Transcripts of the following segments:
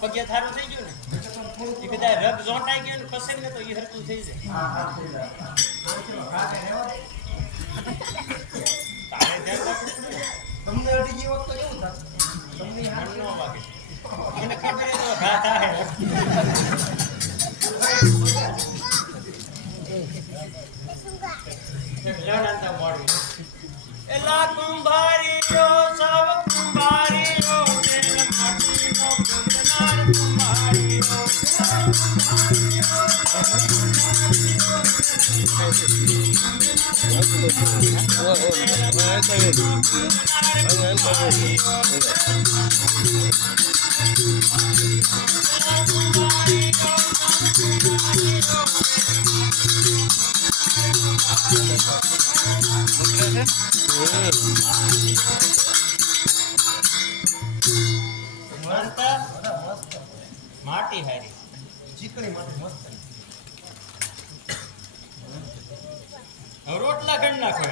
પગે થારું થઈ ગયું ને એ કદાચ રગ જોંટાઈ ગયું ને કસે ને તો એ હરકું થઈ જાય. તમને અડી ગઈ વખત કેવું થશે? તમને હાથ ન વાગે એને ખબર તો ઘા થાય. લણંતા મોડવી એલા કુંભારીઓ સવ કુંભારીઓ તેલ માટીનો ગુંદનાર કુંભારીઓ માટી હારી ચીકણી માટી મસ્ત રોટલા ગણ નાખો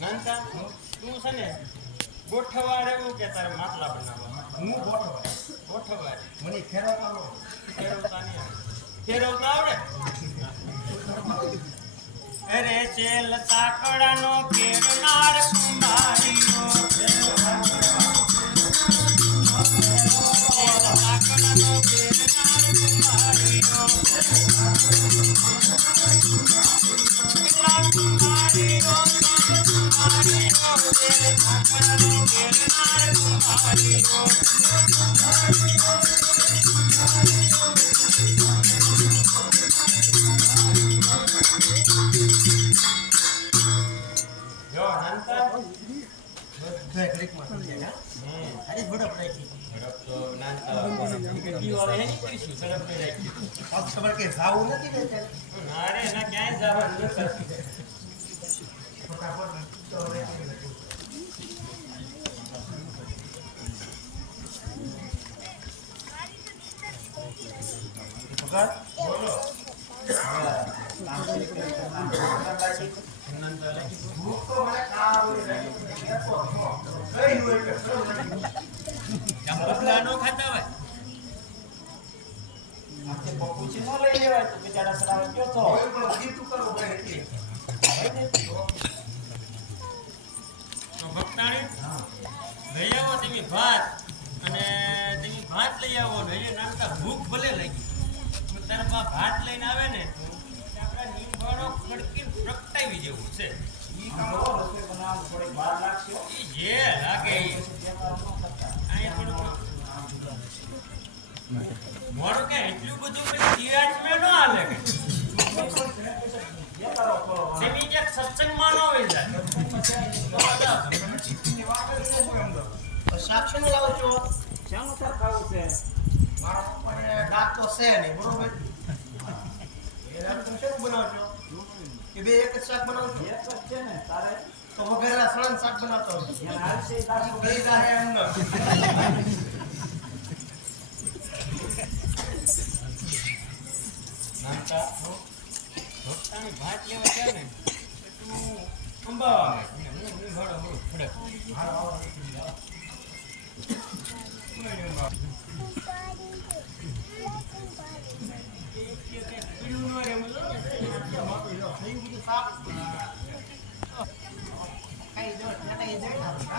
નાનકા તું છે ને ગોઠવાડ એવું કે તારે માટલા બનાવવા. હું ગોઠવાડ મને ફેરવતા નો ફેરવતા નહીં ફેરવતા આવડે. અરે ચેલ ચાકડાનો કેરનાર કુંભારીઓ ચાકડાનો કેરનાર કુંભારીઓ કુંભારીઓ ચાકડાનો કેરનાર કુંભારીઓ ખબર કે જાવું નથી ને અરે ના ક્યાંય જવાનું નો ખાતા હોય આપણે પપ્પુજી નો લઈ લેવાય તો બિચારા સરાવ કયો તો ભક્તાણી લઈ આવો તમે ભાત અને તમે ભાત લઈ આવો ને એ નાનકા ભૂખ ભલે લાગી તારા બા ભાત લઈને આવે ને આપણા નીંભાળો ખડકી પ્રગટાવી જેવું છે. જે લાગે મોડું કે એટલું બધું સિયાજ મેં ન હાલે સેમી જે સત્સંગમાં ન હોય જાય સાક્ષી નું લાવો છો શાનું તાર ખાવું છે મારા પપ્પાને દાંત તો છે નહીં બરોબર એ દાંત તમે શું બનાવો છો કે બે એક જ શાક બનાવો છો? એક જ છે ને તારે તો વગેરે સળન શાક બનાવતો હોય એને હાલશે તારે ગઈ જાય એમ ન નાનકા ભક્તાની ભાત લેવા જાય ને લંબાવા ભાડો બહુ ખડક કઈ જો